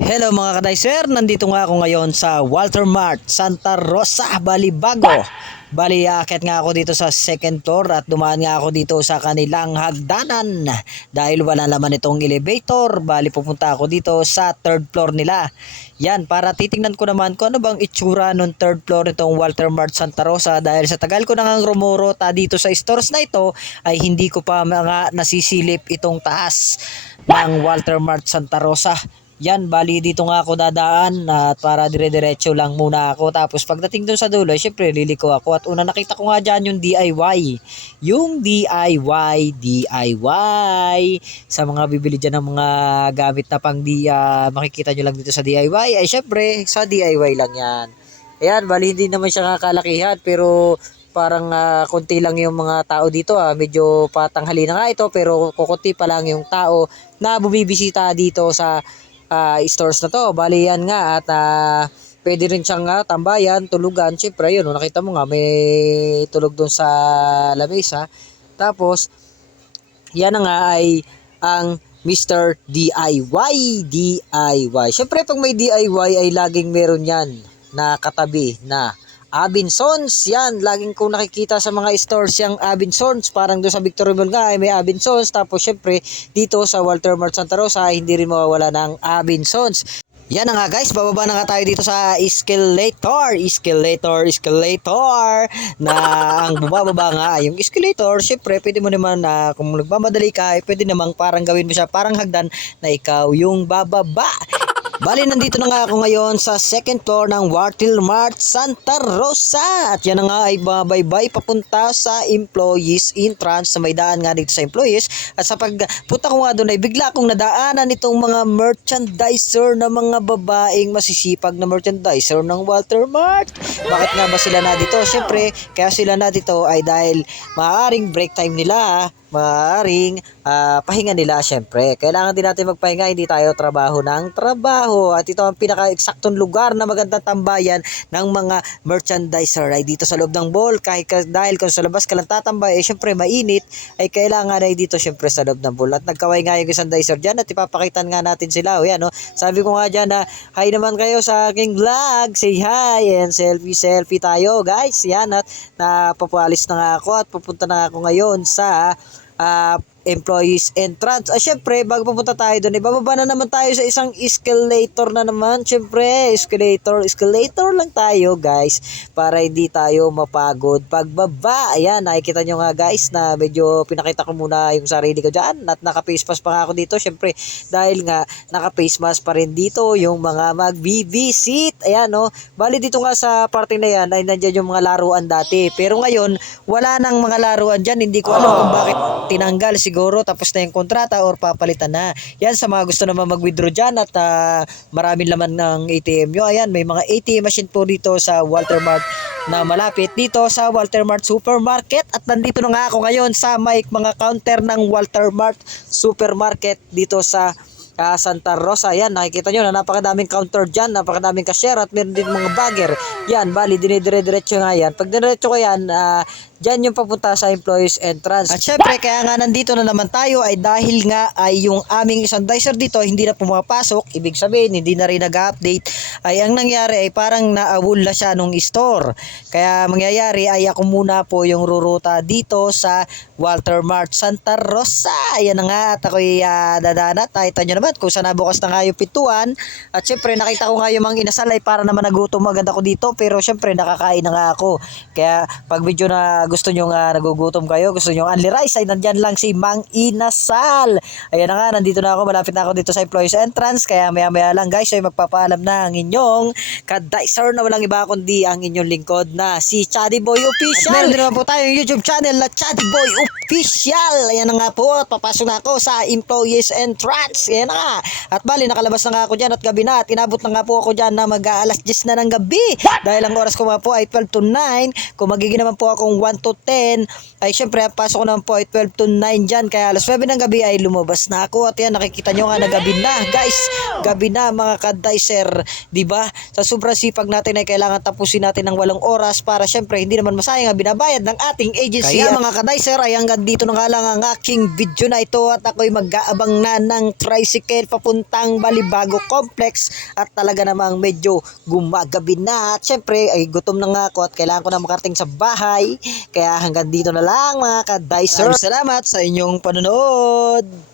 Hello mga kadicer, nandito nga ako ngayon sa Walter Mart, Santa Rosa, Balibago. Aakyat nga ako dito sa second floor at dumaan nga ako dito sa kanilang hagdanan. Dahil wala naman itong elevator, pupunta ako dito sa third floor nila. Yan, para titingnan ko naman kung ano bang itsura ng third floor nitong Walter Mart Santa Rosa. Dahil sa tagal ko nang rumorota dito sa stores na ito, ay hindi ko pa mga nasisilip itong taas ng Walter Mart Santa Rosa. Yan, dito nga ako dadaan at para dire-diretso lang muna ako. Tapos pagdating doon sa dulo, syempre liliko ako at una nakita ko nga dyan yung DIY. Yung DIY sa mga bibili dyan ng mga gamit na pang makikita nyo lang dito sa DIY. Ay syempre, sa DIY lang yan. Ayan, hindi naman siya kakalakihan pero parang konti lang yung mga tao dito. Medyo patanghali na nga ito pero kukunti pa lang yung tao na bumibisita dito sa stores na to. Yan nga at pwede rin siyang tambayan, tulugan. Siyempre yun, nakita mo nga may tulog doon sa lamesa. Tapos yan na nga ay ang Mr. DIY. Siyempre pag may DIY ay laging meron yan na katabi na Abinsons. Yan, laging kong nakikita sa mga stores yung Abinsons. Parang doon sa Victory Mall nga ay may Abinsons. Tapos syempre dito sa Walter Mart Santa Rosa hindi rin mawawala ng Abinsons. Yan na nga guys, bababa na nga tayo dito sa escalator na ang bumababa nga yung escalator. Syempre pwede mo naman kung nagmamadali ka, pwede namang parang gawin mo siya parang hagdan na ikaw yung bababa. Nandito na nga ako ngayon sa second floor ng Walter Mart Santa Rosa. At yan na nga ay babaybay papunta sa employees entrance na may daan nga dito sa employees. At sa pagpunta ko nga doon ay bigla akong nadaanan itong mga merchandiser na mga babaeng masisipag na merchandiser ng Walter Mart. Bakit nga ba sila na dito? Siyempre, kaya sila na dito ay dahil maaaring break time nila, maaaring pahinga nila. Syempre kailangan din natin magpahinga, hindi tayo trabaho ng trabaho. At ito ang pinaka-eksaktong lugar na magandang tambayan ng mga merchandiser ay dito sa loob ng mall. Dahil kung sa labas ka lang tatambay, syempre mainit, ay kailangan ay dito syempre sa loob ng mall. At nagkaway nga yung merchandiser dyan at ipapakitan nga natin sila. Yan, no? Sabi ko nga dyan na hi naman kayo sa aking vlog, say hi and selfie tayo guys. Yan, at napapalis na nga ako at pupunta na ako ngayon sa employees entrance. Syempre bago pupunta tayo doon, bababa na naman tayo sa isang escalator na naman. Syempre escalator lang tayo guys para hindi tayo mapagod pagbaba. Ayan, nakikita nyo nga guys na medyo pinakita ko muna yung sarili ko dyan at naka-face mask pa nga ako dito. Syempre dahil nga naka-face mask pa rin dito yung mga magbibisit. Ayan, no? Dito nga sa party na yan ay nandiyan yung mga laruan dati, pero ngayon wala nang mga laruan dyan. Hindi ko alam kung bakit tinanggal. Siguro tapos na yung kontrata or papalitan na. Yan, sa mga gusto naman mag-withdraw dyan at maraming laman ng ATM nyo. Ayan, may mga ATM machine po dito sa Walter Mart na malapit dito sa Walter Mart Supermarket. At nandito na nga ako ngayon sa may mga counter ng Walter Mart Supermarket dito sa Santa Rosa. Yan, nakikita nyo na napakadaming counter dyan, napakadaming cashier at meron din mga bagger. Yan, dinidire-diretso nga yan. Pag diretso ko yan, dyan yung papunta sa employees entrance. At syempre, kaya nga nandito na naman tayo ay dahil nga ay yung aming merchandiser dito hindi na pumapasok. Ibig sabihin, hindi na rin nag-update. Ay ang nangyari ay parang naawol na siya nung store. Kaya mangyayari ay ako muna po yung ruruta dito sa Walter Mart Santa Rosa. Ayan na nga at ako'y dadaan at nakita nyo naman kung saan nabukas na nga yung pintuan. At syempre, nakita ko nga yung mga inasal ay para naman nagutom agad ako dito. Pero syempre, nakakain na nga ako. Kaya pag medyo na gusto nyo nga nagugutom kayo, gusto nyo only rice, ay nandyan lang si Mang Inasal. Ayan na nga, nandito na ako, malapit na ako dito sa employees entrance. Kaya maya lang guys ay magpapaalam na ang inyong kadicer na walang iba kundi ang inyong lingkod na si Chaddy Boy Official. At meron din naman po tayong YouTube channel na Chaddy Boy Official. Ayan na nga po, at papasok na ako sa employees entrance. Ayan na nga. At nakalabas na nga ako dyan at gabi na. At inabot na nga po ako dyan na mag-aalas 10 na ng gabi. Dahil ang oras ko nga po ay 12 to 9. Kung magiging naman po akong 1 to 10 ay syempre ang pasok ko naman po ay 12 to 9 dyan. Kaya alas 9 ng gabi ay lumabas na ako. At yan, nakikita nyo nga na gabi na guys. Gabi na mga ka-dicer, diba? Sa sobrang sipag natin ay kailangan tapusin natin ng 8 oras para syempre hindi naman masayang ang binabayad ng ating agency. Kaya mga ka-dicer ay hanggang dito na nga lang ang aking video na ito at ako'y mag-aabang na ng tricycle papuntang Balibago Complex at talaga namang medyo gumagabi na at syempre ay gutom na nga ako at kailangan ko na makarating sa bahay. Kaya hanggang dito na lang mga ka-dicer. Salamat sa inyong panonood.